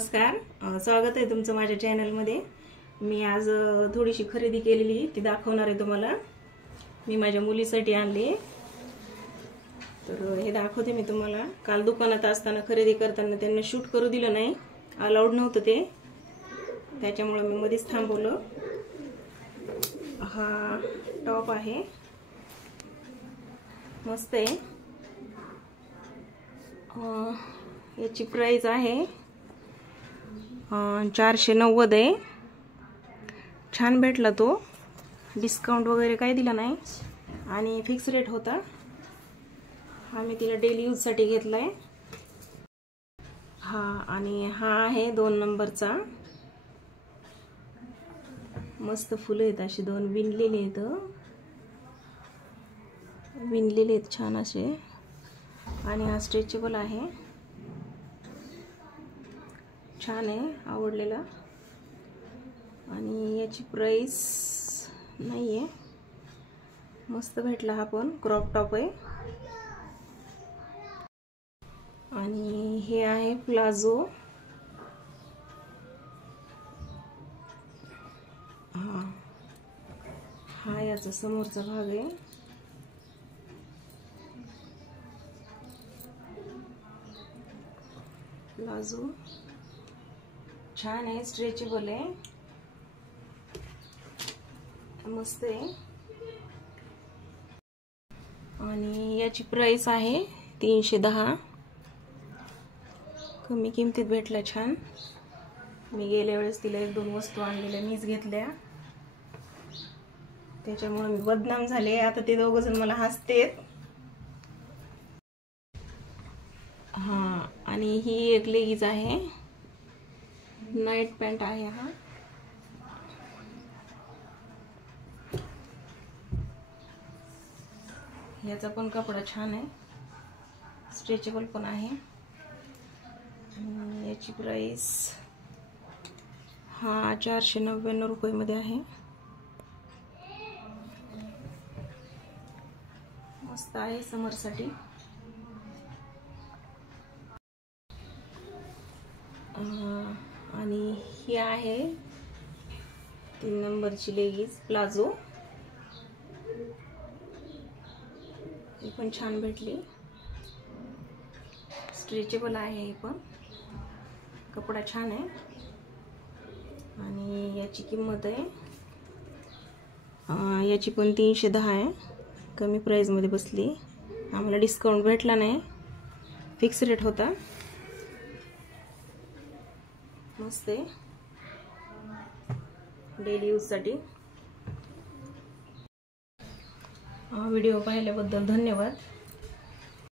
नमस्कार, स्वागत आहे तुमचं माझ्या चॅनलमध्ये। मी आज थोडीशी खरेदी केलेली ती दाखवणार आहे तुम्हाला। मी माझ्या मुलीसाठी आणले, तर हे दाखवते मी तुम्हाला। काल दुकानात असताना खरेदी करताना त्यांना शूट करू दिलं नाही, अलाउड नव्हतं ते, त्याच्यामुळे मी मध्येच थांबवलं। हा टॉप आहे, मस्त आहे। याची प्राइस आहे 490 आहे। छान भेटला तो, डिस्काउंट वगैरे काही दिला नाही आणि फिक्स रेट होता। हा मी तिला डेली यूज साठी घेतलाय। हा आणि हा आहे 2 नंबरचा। मस्त फुलं आहेत, अशी 2 विणलेले आहेत, विणलेले आहेत छान असे। आणि हा स्ट्रेचेबल आहे, छान आहे, आवडलेला। आणि याची प्राइस नाही आहे, मस्त भेटला। हा पण क्रॉप टॉप आहे। आणि हे आहे प्लाझो। हा याचा समोरचा भाग आहे। प्लाझो छान आहे, स्ट्रेचेबल आहे, मस्त आहे। आणि याची प्राइस आहे 310। कमी किमतीत भेटला, छान। मी गेल्या वेळेस तिला 1-2 वस्तू आणलेल्या मीच घेतल्या, त्याच्यामुळे मी बदनाम झाले। आता ते दोघं जण मला हसतेत। हा आणि ही एक लेगीज आहे, नाईट पॅन्ट आहे। हा याचा पण कपडा छान आहे, स्ट्रेचेबल पण आहे। याची प्राइस हा 499 रुपये मध्ये आहे। मस्त आहे समर साठी। आणि ही आहे 3 नंबरची लेगीज प्लाझो, ही पण छान भेटली, स्ट्रेचेबल आहे, ही पण कपडा छान आहे। आणि याची किंमत आहे याची पण 310 आहे। कमी प्राइस मध्ये बसली, आम्हाला डिस्काउंट भेटला नाही, फिक्स रेट होता। मस्त आहे, डेली यूज साठी। व्हिडिओ पाहिल्याबद्दल धन्यवाद।